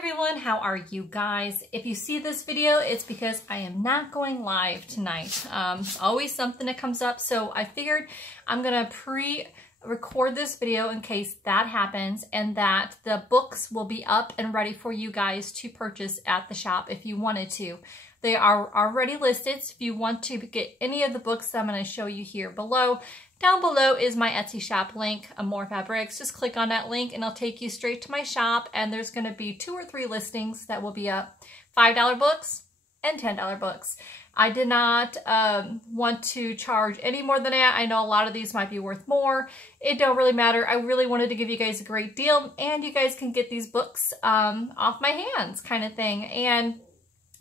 Everyone, how are you guys? If you see this video, it's because I am not going live tonight. Always something that comes up, so I figured I'm gonna pre-record this video in case that happens, and that the books will be up and ready for you guys to purchase at the shop if you wanted to. They are already listed, so if you want to get any of the books that I'm going to show you here below, down below is my Etsy shop link, AmourFabriQues. Just click on that link and it'll take you straight to my shop, and there's going to be 2 or 3 listings that will be up. $5 books and $10 books. I did not want to charge any more than that. I know a lot of these might be worth more. It don't really matter. I really wanted to give you guys a great deal, and you guys can get these books off my hands kind of thing. And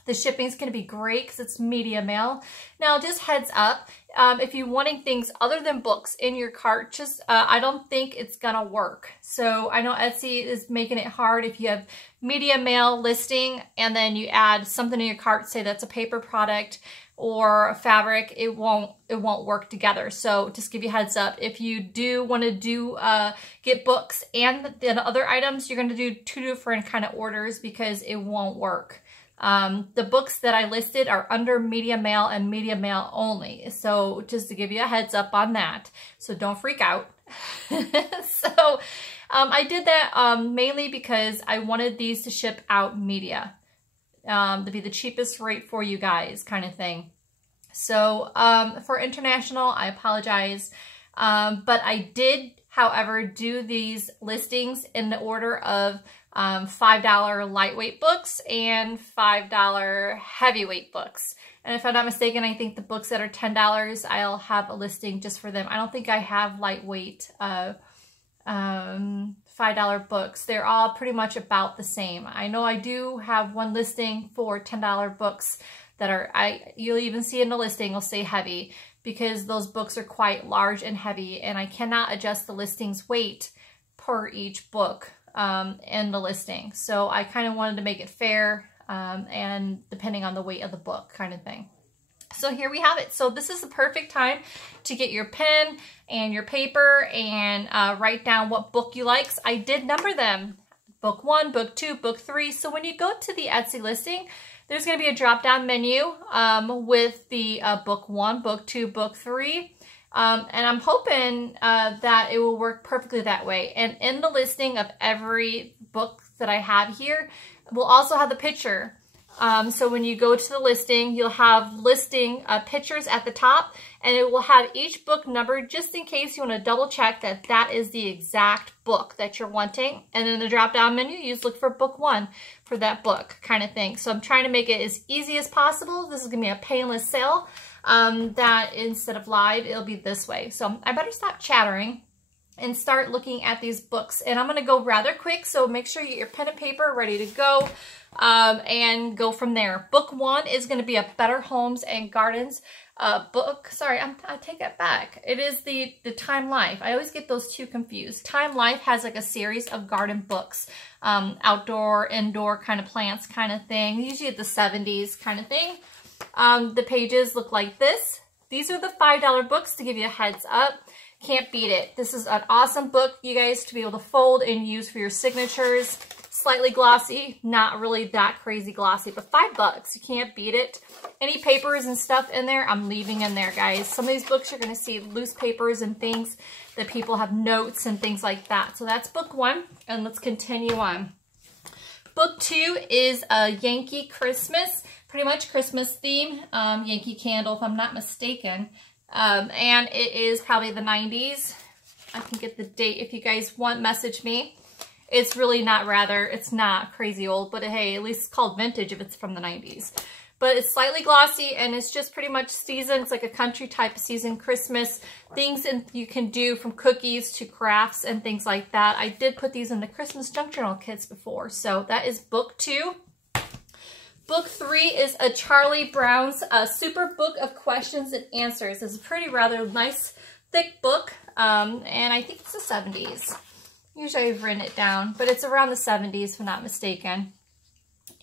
the shipping is going to be great because it's media mail. Now, just heads up, if you're wanting things other than books in your cart, just I don't think it's going to work. So I know Etsy is making it hard. If you have media mail listing and then you add something in your cart, say that's a paper product or a fabric, it won't work together. So just give you a heads up. If you do want to get books and the other items, you're going to do 2 different kind of orders because it won't work. The books that I listed are under media mail and media mail only. So just to give you a heads up on that. So don't freak out. So I did that mainly because I wanted these to ship out media. To be the cheapest rate for you guys kind of thing. So for international, I apologize. But I did, however, do these listings in the order of $5 lightweight books and $5 heavyweight books. And if I'm not mistaken, I think the books that are $10, I'll have a listing just for them. I don't think I have lightweight $5 books. They're all pretty much about the same. I know I do have one listing for $10 books that are, you'll even see in the listing, will say heavy, because those books are quite large and heavy, and I cannot adjust the listing's weight per each book in the listing. So I kind of wanted to make it fair and depending on the weight of the book kind of thing. So here we have it. So this is the perfect time to get your pen and your paper and write down what book you like. I did number them. Book 1, Book 2, Book 3. So when you go to the Etsy listing, there's going to be a drop-down menu with the Book 1, Book 2, Book 3. And I'm hoping that it will work perfectly that way. And in the listing of every book that I have here, we'll also have the picture. So when you go to the listing, you'll have listing pictures at the top, and it will have each book numbered just in case you want to double check that that is the exact book that you're wanting. And in the drop down menu, you just look for Book 1 for that book kind of thing. So I'm trying to make it as easy as possible. This is going to be a painless sale. That instead of live, it'll be this way. So I better stop chattering and start looking at these books. And I'm going to go rather quick, so make sure you get your pen and paper ready to go and go from there. Book 1 is going to be a Better Homes and Gardens book. Sorry, I take that back. It is the Time Life. I always get those two confused. Time Life has like a series of garden books, outdoor, indoor kind of plants kind of thing, usually at the 70s kind of thing. The pages look like this. These are the $5 books to give you a heads up. Can't beat it. This is an awesome book, you guys, to be able to fold and use for your signatures. Slightly glossy, not really that crazy glossy, but $5. You can't beat it. Any papers and stuff in there, I'm leaving in there, guys. Some of these books you're going to see loose papers and things that people have notes and things like that. So that's Book 1, and let's continue on. Book 2 is a Yankee Christmas, pretty much Christmas theme, Yankee Candle, if I'm not mistaken. And it is probably the 90s. I can get the date if you guys want, message me. It's really not it's not crazy old, but hey, at least it's called vintage if it's from the 90s. But it's slightly glossy, and it's just pretty much season. It's like a country type of season, Christmas, things you can do from cookies to crafts and things like that. I did put these in the Christmas junk journal kits before. So that is Book 2. Book 3 is a Charlie Brown's Super Book of Questions and Answers. It's a pretty rather nice, thick book, and I think it's the 70s. Usually I've written it down, but it's around the 70s if I'm not mistaken.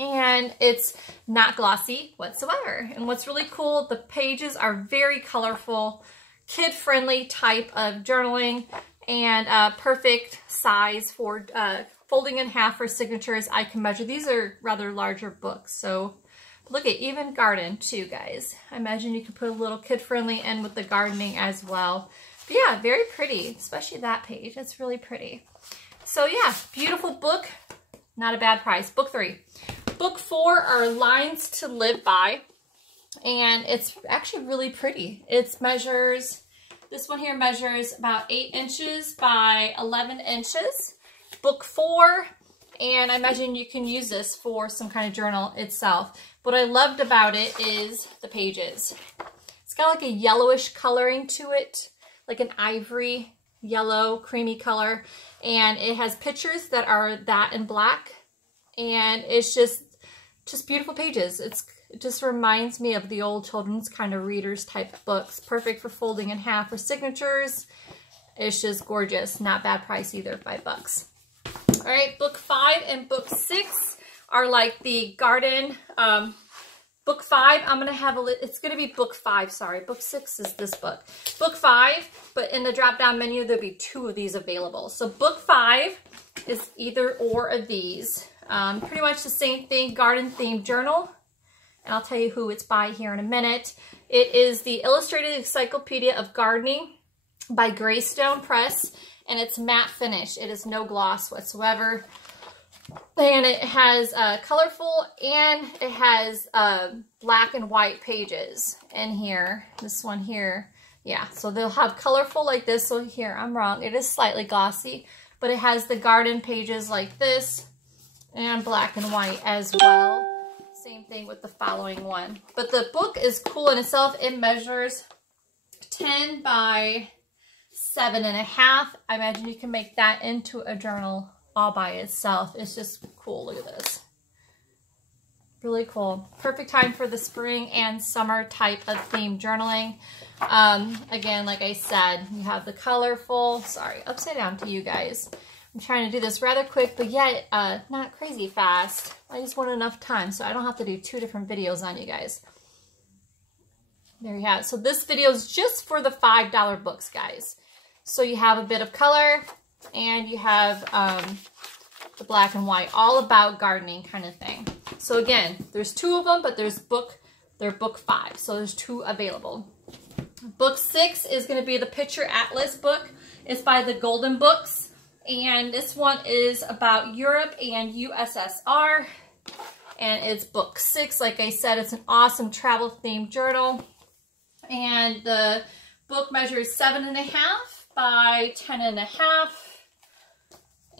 And it's not glossy whatsoever. And what's really cool, the pages are very colorful, kid-friendly type of journaling, and perfect size for folding in half for signatures, I can measure. These are rather larger books, so look at even garden too, guys. I imagine you could put a little kid-friendly in with the gardening as well. But yeah, very pretty, especially that page. It's really pretty. So yeah, beautiful book, not a bad price. Book 3. Book 4 are Lines to Live By, and it's actually really pretty. It measures, this one here measures about 8 inches by 11 inches. Book 4, and I imagine you can use this for some kind of journal itself. What I loved about it is the pages. It's got like a yellowish coloring to it, like an ivory yellow creamy color, and it has pictures that are that in black, and it's just beautiful pages. It just reminds me of the old children's kind of readers type books. Perfect for folding in half for signatures. It's just gorgeous. Not bad price either, $5. All right, book 5 and book 6 are like the garden. Book 5, I'm gonna have it's gonna be book 5, sorry. Book 6 is this book. Book 5, but in the drop-down menu, there'll be 2 of these available. So book 5 is either or of these. Pretty much the same thing, garden themed journal. And I'll tell you who it's by here in a minute. It is the Illustrated Encyclopedia of Gardening by Greystone Press, and it's matte finish. It is no gloss whatsoever. And it has colorful, and it has black and white pages in here. This one here, yeah. So they'll have colorful like this. So here, I'm wrong. It is slightly glossy, but it has the garden pages like this, and black and white as well. Same thing with the following one. But the book is cool in itself. It measures 10 by 7.5. I imagine you can make that into a journal all by itself. It's just cool. Look at this. Really cool. Perfect time for the spring and summer type of themed journaling. Again, like I said, you have the colorful, sorry, upside down to you guys. I'm trying to do this rather quick, but yet not crazy fast. I just want enough time so I don't have to do 2 different videos on you guys. There you have it. So this video is just for the $5 books, guys. So you have a bit of color, and you have the black and white, all about gardening kind of thing. So again, there's 2 of them, but they're book 5, so there's 2 available. Book 6 is going to be the Picture Atlas book. It's by the Golden Books, and this one is about Europe and USSR, and it's book 6. Like I said, it's an awesome travel themed journal, and the book measures 7.5 by 10.5.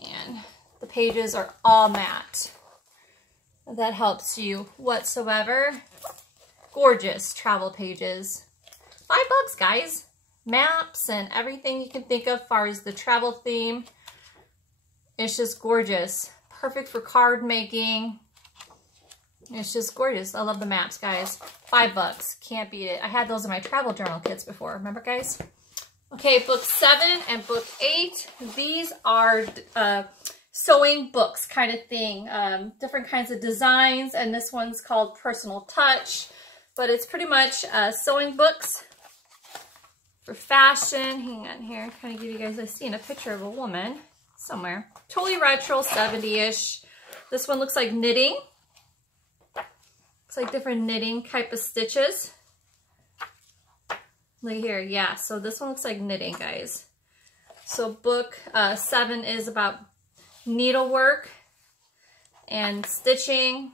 And the pages are all matte. If that helps you whatsoever. Gorgeous travel pages. $5, guys. Maps and everything you can think of as far as the travel theme. It's just gorgeous. Perfect for card making. It's just gorgeous. I love the maps, guys. $5. Can't beat it. I had those in my travel journal kits before. Remember, guys? Okay, book 7 and book 8. These are sewing books kind of thing. Different kinds of designs, and this one's called Personal Touch. But it's pretty much sewing books for fashion. Hang on here. I'm trying to give you guys, I've seen a picture of a woman somewhere. Totally retro, 70-ish. This one looks like knitting. Looks like different knitting type of stitches. Look here, yeah, so this one looks like knitting, guys. So book 7 is about needlework and stitching,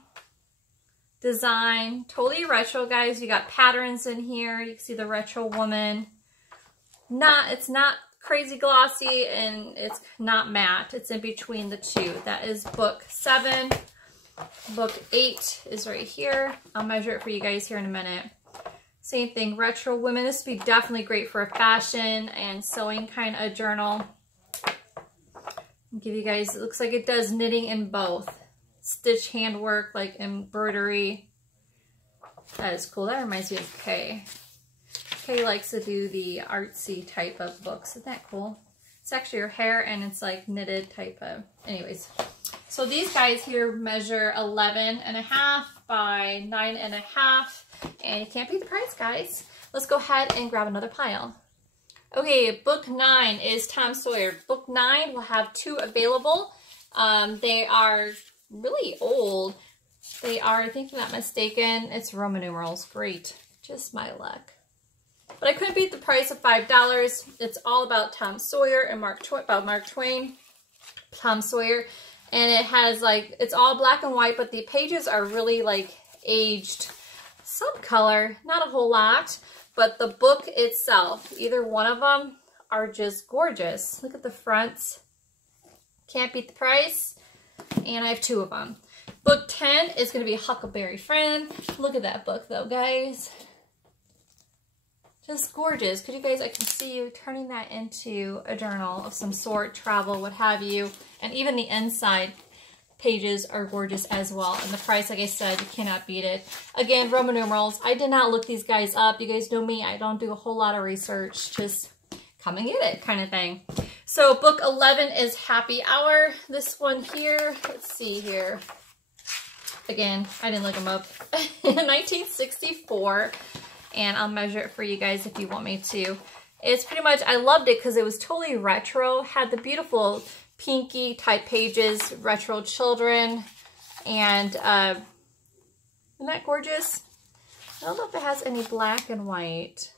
design, totally retro, guys. You got patterns in here. You can see the retro woman. It's not crazy glossy, and it's not matte. It's in between the 2. That is book 7. Book 8 is right here. I'll measure it for you guys here in a minute. Same thing, retro women. This would be definitely great for a fashion and sewing kind of journal. I'll give you guys, it looks like it does knitting in both. Stitch handwork, like embroidery. That is cool. That reminds me of Kay. Kay likes to do the artsy type of books. Isn't that cool? It's actually her hair, and it's like knitted type of, anyways. So these guys here measure 11.5 by 9.5, and you can't beat the price, guys. Let's go ahead and grab another pile. Okay, book 9 is Tom Sawyer. Book 9 will have 2 available. They are really old. They are, I think I'm not mistaken, it's Roman numerals. Great. Just my luck. But I couldn't beat the price of $5. It's all about Tom Sawyer and Mark Twain. Tom Sawyer. And it has like, it's all black and white, but the pages are really like aged. Some color, not a whole lot. But the book itself, either one of them are just gorgeous. Look at the fronts. Can't beat the price. And I have 2 of them. Book 10 is going to be Huckleberry Friend. Look at that book though, guys. Just gorgeous. Could you guys, I can see you turning that into a journal of some sort, travel, what have you. And even the inside pages are gorgeous as well. And the price, like I said, you cannot beat it. Again, Roman numerals. I did not look these guys up. You guys know me. I don't do a whole lot of research. Just come and get it kind of thing. So book 11 is Happy Hour. This one here, let's see here. Again, I didn't look them up. 1964. And I'll measure it for you guys if you want me to. It's pretty much, I loved it because it was totally retro. Had the beautiful pinky type pages, retro children. And isn't that gorgeous? I don't know if it has any black and white.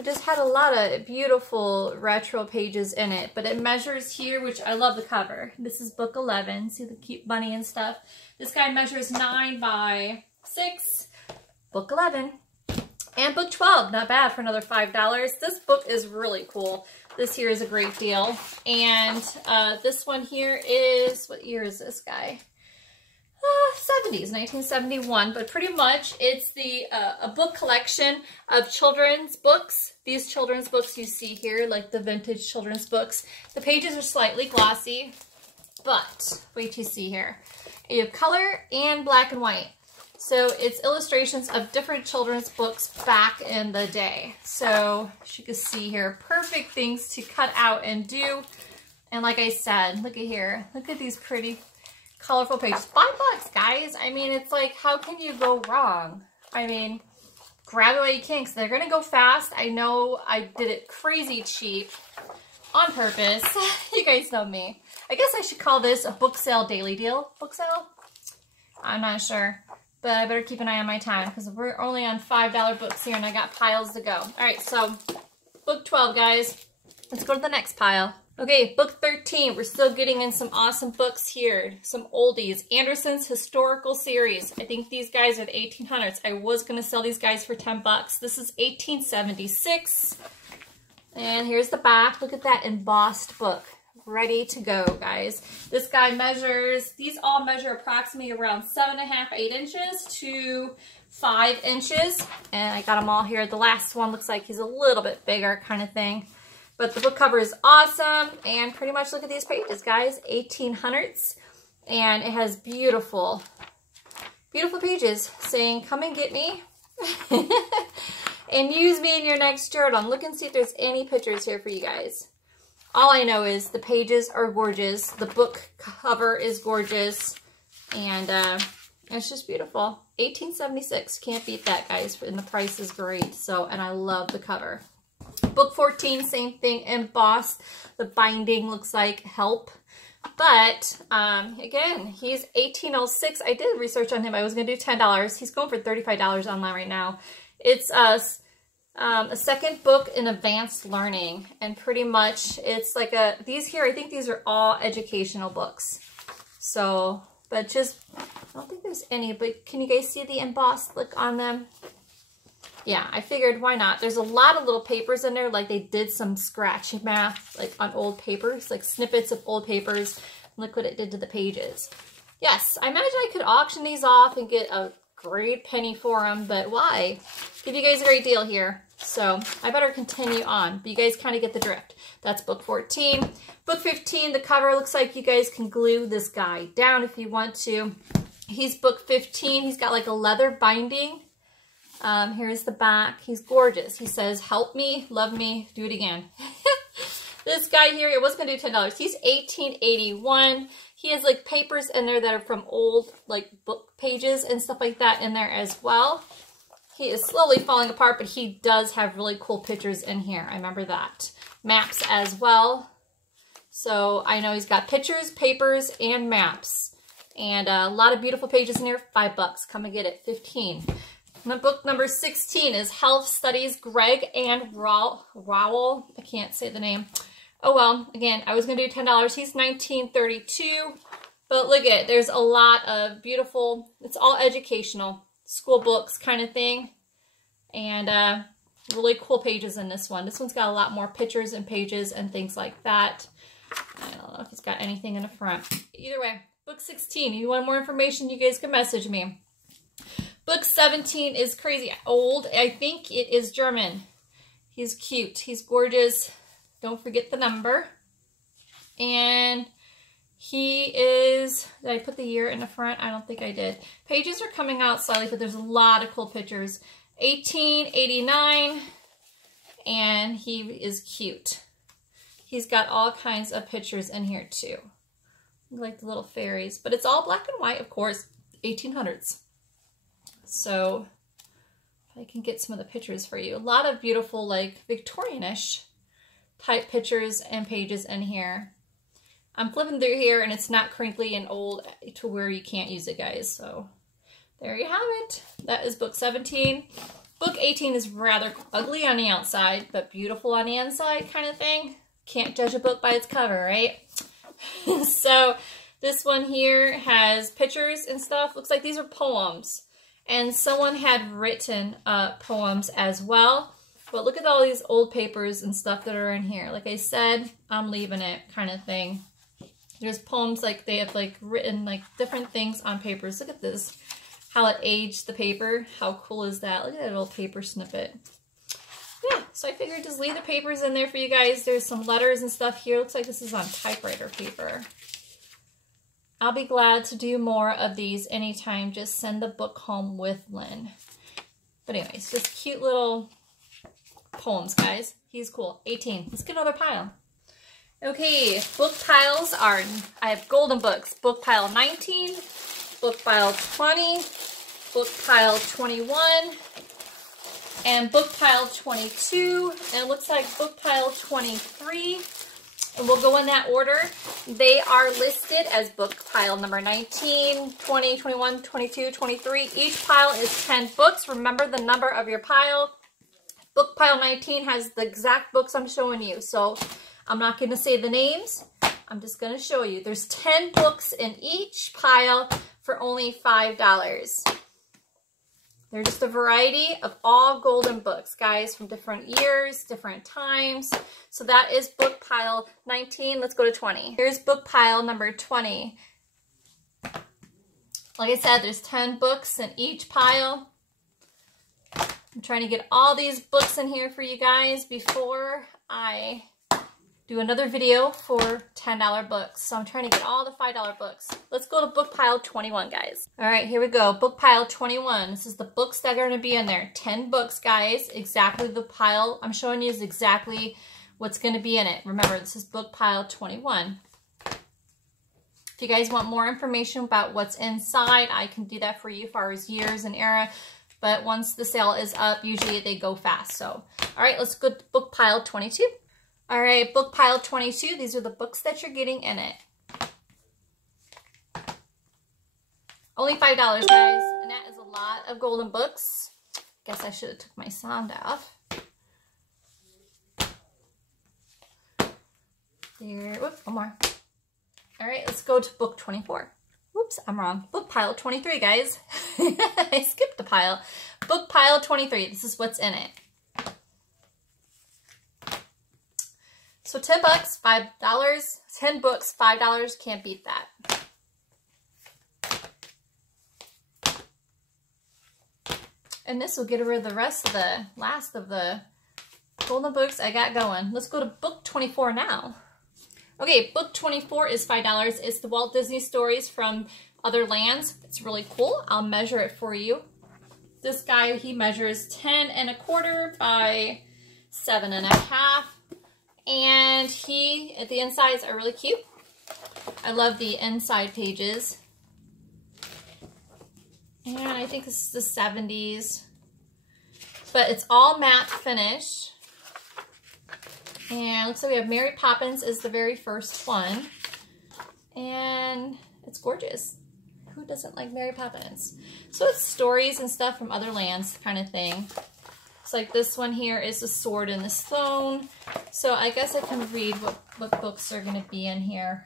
It just had a lot of beautiful retro pages in it. But it measures here, which I love the cover. This is book 11. See the cute bunny and stuff. This guy measures 9 by 6. Book 11. And book 12, not bad for another $5. This book is really cool. This here is a great deal. And this one here is, what year is this guy? 70s, 1971. But pretty much it's the a book collection of children's books. These children's books you see here, like the vintage children's books. The pages are slightly glossy, but wait till you see here. You have color and black and white. So it's illustrations of different children's books back in the day. So as you can see here, perfect things to cut out and do. And like I said, look at here. Look at these pretty colorful pages. $5, guys. I mean, it's like, how can you go wrong? I mean, grab it while you can because they're going to go fast. I know I did it crazy cheap on purpose. You guys know me. I guess I should call this a book sale daily deal. Book sale? I'm not sure. But I better keep an eye on my time because we're only on $5 books here and I got piles to go. All right, so book 12, guys. Let's go to the next pile. Okay, book 13. We're still getting in some awesome books here. Some oldies. Anderson's Historical Series. I think these guys are the 1800s. I was going to sell these guys for 10 bucks. This is 1876. And here's the back. Look at that embossed book. Ready to go, guys. This guy measures, these all measure approximately around 7.5, 8 inches to 5 inches. And I got them all here. The last one looks like he's a little bit bigger kind of thing. But the book cover is awesome. And pretty much look at these pages, guys. 1800s. And it has beautiful, beautiful pages saying, come and get me. And use me in your next journal. Look and see if there's any pictures here for you guys. All I know is the pages are gorgeous. The book cover is gorgeous. And it's just beautiful. 1876. Can't beat that, guys. And the price is great. So, and I love the cover. Book 14, same thing, embossed. The binding looks like Help. But, again, he's 1806. I did research on him. I was going to do $10. He's going for $35 online right now. It's a second book in advanced learning, and pretty much it's like these here, I think these are all educational books. So, but just, I don't think there's any, but can you guys see the embossed look on them? Yeah, I figured why not? There's a lot of little papers in there, like they did some scratch math, like on old papers, like snippets of old papers. Look what it did to the pages. Yes, I imagine I could auction these off and get a great penny for them, but why? Give you guys a great deal here. So I better continue on, but you guys kind of get the drift. That's book 14. Book 15, the cover looks like you guys can glue this guy down if you want to. He's book 15. He's got like a leather binding. Here's the back. He's gorgeous. He says, help me, love me, do it again. This guy here, it was going to do $10. He's 1881. He has like papers in there that are from old like book pages and stuff like that in there as well. He is slowly falling apart, but he does have really cool pictures in here. I remember that. Maps as well. So I know he's got pictures, papers, and maps. And a lot of beautiful pages in here, $5. Come and get it, 15. And book number 16 is Health Studies, Greg and Rowell. I can't say the name. Oh well, again, I was going to do $10. He's $19.32. But look at it, there's a lot of beautiful, it's all educational, school books kind of thing. And really cool pages in this one. This one's got a lot more pictures and pages and things like that. I don't know if it's got anything in the front. Either way, book 16, if you want more information, you guys can message me. Book 17 is crazy old. I think it is German. He's cute. He's gorgeous. Don't forget the number. And he is, did I put the year in the front? I don't think I did. Pages are coming out slightly, but there's a lot of cool pictures. 1889, and he is cute. He's got all kinds of pictures in here too. Like the little fairies, but it's all black and white, of course, 1800s. So if I can get some of the pictures for you. A lot of beautiful, like Victorianish type pictures and pages in here. I'm flipping through here and it's not crinkly and old to where you can't use it, guys. So there you have it. That is book 17. Book 18 is rather ugly on the outside, but beautiful on the inside kind of thing. Can't judge a book by its cover, right? So this one here has pictures and stuff. Looks like these are poems. And someone had written poems as well. But look at all these old papers and stuff that are in here. Like I said, I'm leaving it kind of thing. There's poems like they have like written like different things on papers. Look at this. How it aged the paper. How cool is that? Look at that little paper snippet. Yeah, so I figured just leave the papers in there for you guys. There's some letters and stuff here. Looks like this is on typewriter paper. I'll be glad to do more of these anytime. Just send the book home with Lynn. But anyways, just cute little poems, guys. He's cool. 18. Let's get another pile. Okay, book piles are, I have golden books. Book pile 19, book pile 20, book pile 21, and book pile 22, and it looks like book pile 23, and we'll go in that order. They are listed as book pile number 19, 20, 21, 22, 23. Each pile is 10 books. Remember the number of your pile. Book pile 19 has the exact books I'm showing you, so I'm not going to say the names. I'm just going to show you. There's 10 books in each pile for only $5. They're just a variety of all golden books, guys, from different years, different times. So that is book pile 19. Let's go to 20. Here's book pile number 20. Like I said, there's 10 books in each pile. I'm trying to get all these books in here for you guys before I do another video for $10 books. So I'm trying to get all the $5 books. Let's go to book pile 21, guys. All right, here we go. Book pile 21. This is the books that are going to be in there. 10 books, guys. Exactly the pile I'm showing you is exactly what's going to be in it. Remember, this is book pile 21. If you guys want more information about what's inside, I can do that for you as far as years and era. But once the sale is up, usually they go fast. So, all right, let's go to book pile 22. All right, book pile 22. These are the books that you're getting in it. Only $5, guys. And that is a lot of golden books. Guess I should have took my sound off. There, whoop, one more. All right, let's go to book 24. Whoops, I'm wrong. Book pile 23, guys. I skipped a pile. Book pile 23. This is what's in it. So 10 bucks, $5. 10 books, $5. Can't beat that. And this will get rid of the rest of the last of the golden books I got going. Let's go to book 24 now. Okay, book 24 is $5. It's the Walt Disney Stories from Other Lands. It's really cool. I'll measure it for you. This guy, he measures 10 1/4 by 7 1/2. And the insides are really cute. I love the inside pages. And I think this is the 70s. But it's all matte finish. And looks like we have Mary Poppins is the very first one. And it's gorgeous. Who doesn't like Mary Poppins? So it's stories and stuff from other lands kind of thing. It's like this one here is the sword and the stone. So I guess I can read what books are going to be in here.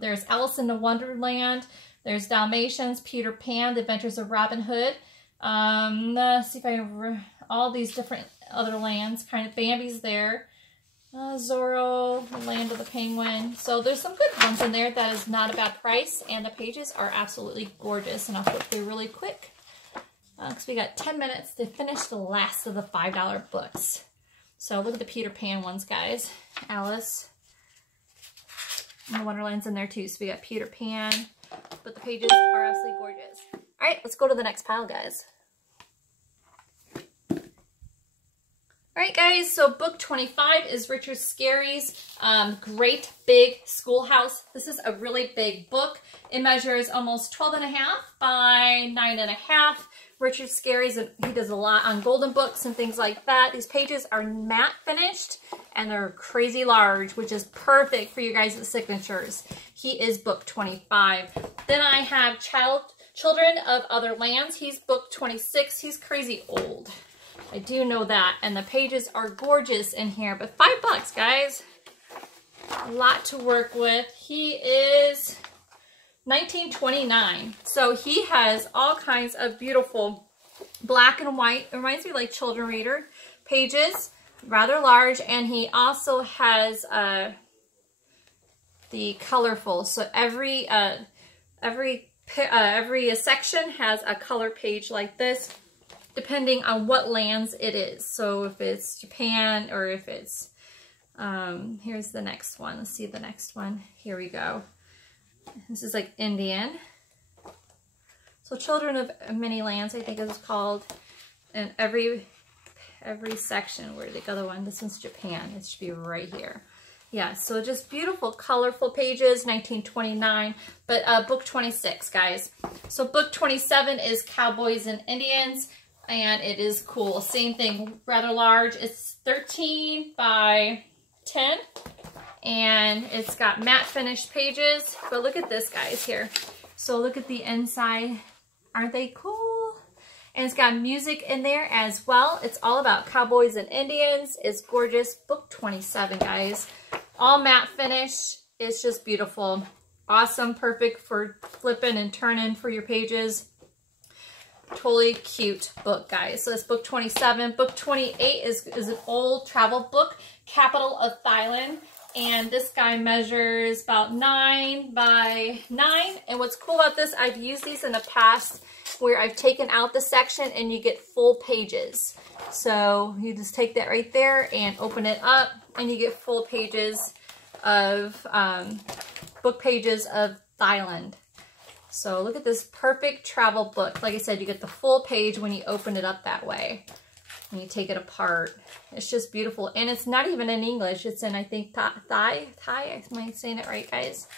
There's Alice in the Wonderland. There's Dalmatians, Peter Pan, The Adventures of Robin Hood. Let's see if I can all these different other lands. Kind of Bambi's there. Zorro, the Land of the Penguin. So there's some good ones in there. That is not a bad price. And the pages are absolutely gorgeous. And I'll flip through really quick. Because we got 10 minutes to finish the last of the $5 books. So look at the Peter Pan ones, guys. Alice. And the Wonderland's in there too. So we got Peter Pan. But the pages are absolutely gorgeous. All right, let's go to the next pile, guys. All right, guys, so book 25 is Richard Scarry's Great Big Schoolhouse. This is a really big book. It measures almost 12.5 by 9.5. Richard Scarry's, he does a lot on golden books and things like that. These pages are matte finished and they're crazy large, which is perfect for you guys' signatures. He is book 25. Then I have Children of Other Lands. He's book 26. He's crazy old. I do know that. And the pages are gorgeous in here, but $5, guys. A lot to work with. He is 1929. So he has all kinds of beautiful black and white. It reminds me like children reader pages, rather large. And he also has the colorful. So every section has a color page like this, depending on what lands it is. So if it's Japan or if it's, here's the next one. Let's see the next one. Here we go. This is like Indian. So Children of Many Lands, I think it's called. And every section, where did the other one? This one's Japan. It should be right here. Yeah, so just beautiful, colorful pages, 1929. But book 26, guys. So book 27 is Cowboys and Indians. And it is cool. Same thing, rather large. It's 13 by 10. And it's got matte finished pages. But look at this, guys, here. So look at the inside. Aren't they cool? And it's got music in there as well. It's all about cowboys and Indians. It's gorgeous. Book 27, guys. All matte finish. It's just beautiful. Awesome. Perfect for flipping and turning for your pages. Totally cute book, guys. So it's book 27. Book 28 is an old travel book, Capital of Thailand. And this guy measures about 9 by 9. And what's cool about this, I've used these in the past where I've taken out the section and you get full pages. So you just take that right there and open it up and you get full pages of, book pages of Thailand. So look at this perfect travel book. Like I said, you get the full page when you open it up that way. When you take it apart. It's just beautiful. And it's not even in English. It's in, I think, Thai. Am I saying it right, guys?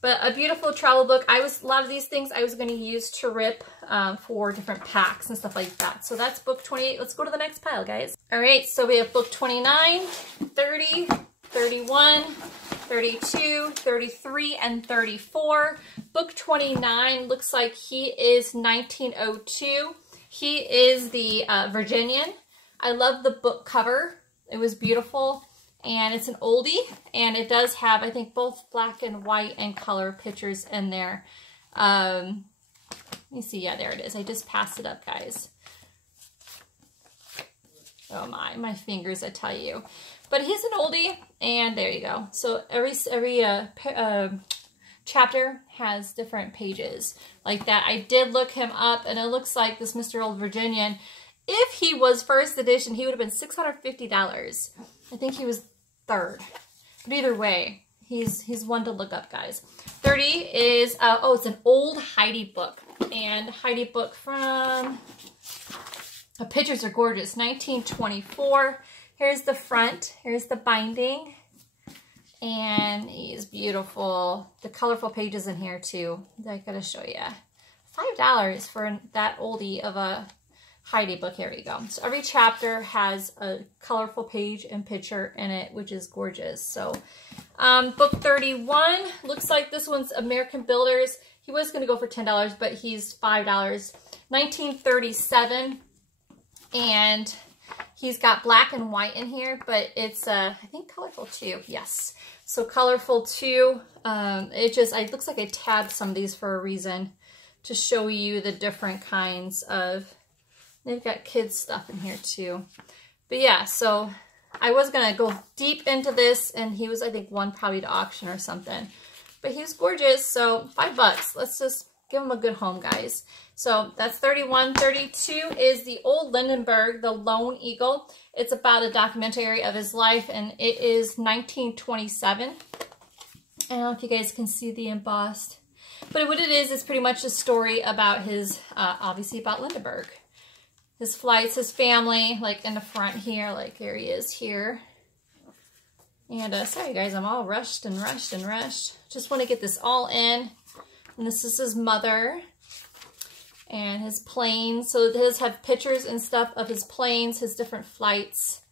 But a beautiful travel book. A lot of these things I was going to use to rip for different packs and stuff like that. So that's book 28. Let's go to the next pile, guys. All right, so we have book 29, 30, 31, 32, 33, and 34. Book 29 looks like he is 1902. He is the Virginian. I love the book cover. It was beautiful. And it's an oldie. And it does have, I think, both black and white and color pictures in there. Let me see. Yeah, there it is. I just passed it up, guys. Oh my fingers, I tell you. But he's an oldie. And there you go. So every chapter has different pages like that. I did look him up, and it looks like this Mr. Old Virginian, if he was first edition, he would have been $650. I think he was third. But either way, he's one to look up, guys. 30 is, oh, it's an old Heidi book. And Heidi book from, the pictures are gorgeous, 1924. Here's the front. Here's the binding. And he's beautiful. The colorful pages in here too. I gotta show you. $5 for that oldie of a Heidi book. Here we go. So every chapter has a colorful page and picture in it, which is gorgeous. So book 31, looks like this one's American Builders. He was going to go for $10, but he's $5. 1937, and he's got black and white in here, but it's I think colorful too. Yes, so colorful too. It looks like I tabbed some of these for a reason to show you the different kinds of. They've got kids stuff in here too. But yeah, so I was going to go deep into this, and he was, I think, one probably to auction or something. But he was gorgeous, so $5. Let's just give him a good home, guys. So that's 31. 32 is the old Lindenberg, The Lone Eagle. It's about a documentary of his life, and it is 1927. I don't know if you guys can see the embossed. But what it is pretty much a story about his, obviously about Lindenberg. His flights, his family, like in the front here, like here he is here. And sorry guys, I'm all rushed. Just want to get this all in. And this is his mother and his planes. So his have pictures and stuff of his planes, his different flights,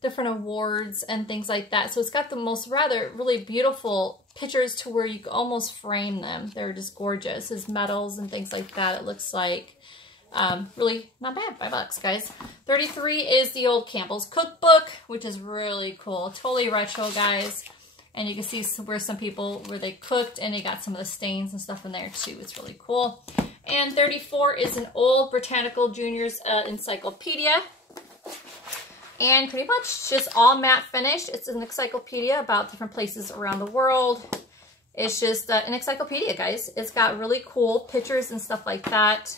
different awards and things like that. So it's got the most really beautiful pictures to where you can almost frame them. They're just gorgeous. His medals and things like that, it looks like. Really not bad, $5, guys. 33 is the old Campbell's Cookbook, which is really cool. Totally retro, guys. And you can see where some people, where they cooked, and they got some of the stains and stuff in there too. It's really cool. And 34 is an old Botanical Juniors encyclopedia. And pretty much just all matte finished. It's an encyclopedia about different places around the world. It's just an encyclopedia, guys. It's got really cool pictures and stuff like that.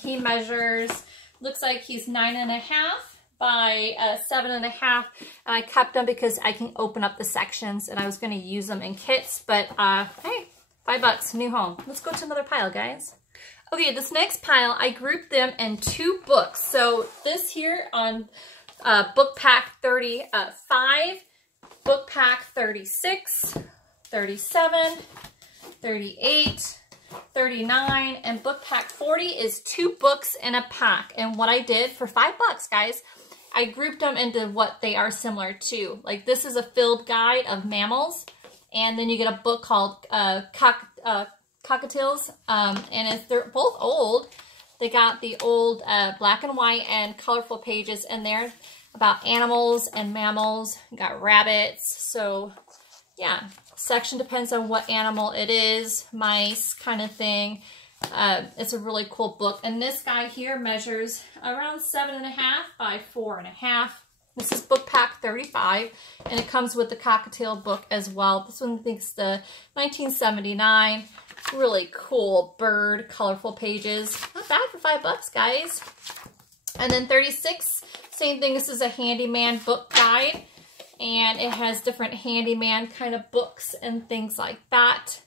He measures, looks like he's 9.5 by 7.5. And I kept them because I can open up the sections, and I was going to use them in kits. But hey, $5, new home. Let's go to another pile, guys. Okay, this next pile, I grouped them in 2 books. So this here on book pack 35, book pack 36, 37, 38, 39, and book pack 40 is 2 books in a pack. And what I did for $5, guys, I grouped them into what they are similar to. Like this is a filled guide of mammals, and then you get a book called Cockatiels, and they're both old. They got the old black and white and colorful pages in there about animals and mammals. You got rabbits, so yeah. Section depends on what animal it is, mice kind of thing. It's a really cool book. And this guy here measures around 7.5 by 4.5. This is book pack 35, and it comes with the cockatiel book as well. This one I think is the 1979. Really cool bird, colorful pages. Not bad for $5, guys. And then 36, same thing. This is a handyman book guide. And it has different handyman kind of books and things like that.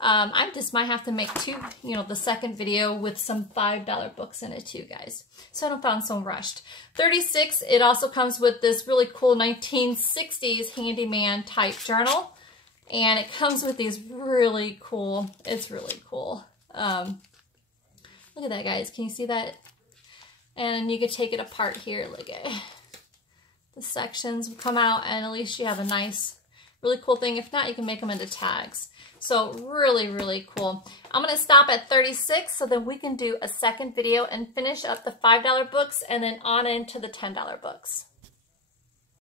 I just might have to make the second video with some $5 books in it too, guys. So I don't sound so rushed. 36, it also comes with this really cool 1960s handyman type journal. And it comes with these really cool, it's really cool. Look at that, guys. Can you see that? And you can take it apart here. Look at it. The sections will come out, and at least you have a nice, really cool thing. If not, you can make them into tags. So really, really cool. I'm going to stop at 36 so that we can do a second video and finish up the $5 books and then on into the $10 books.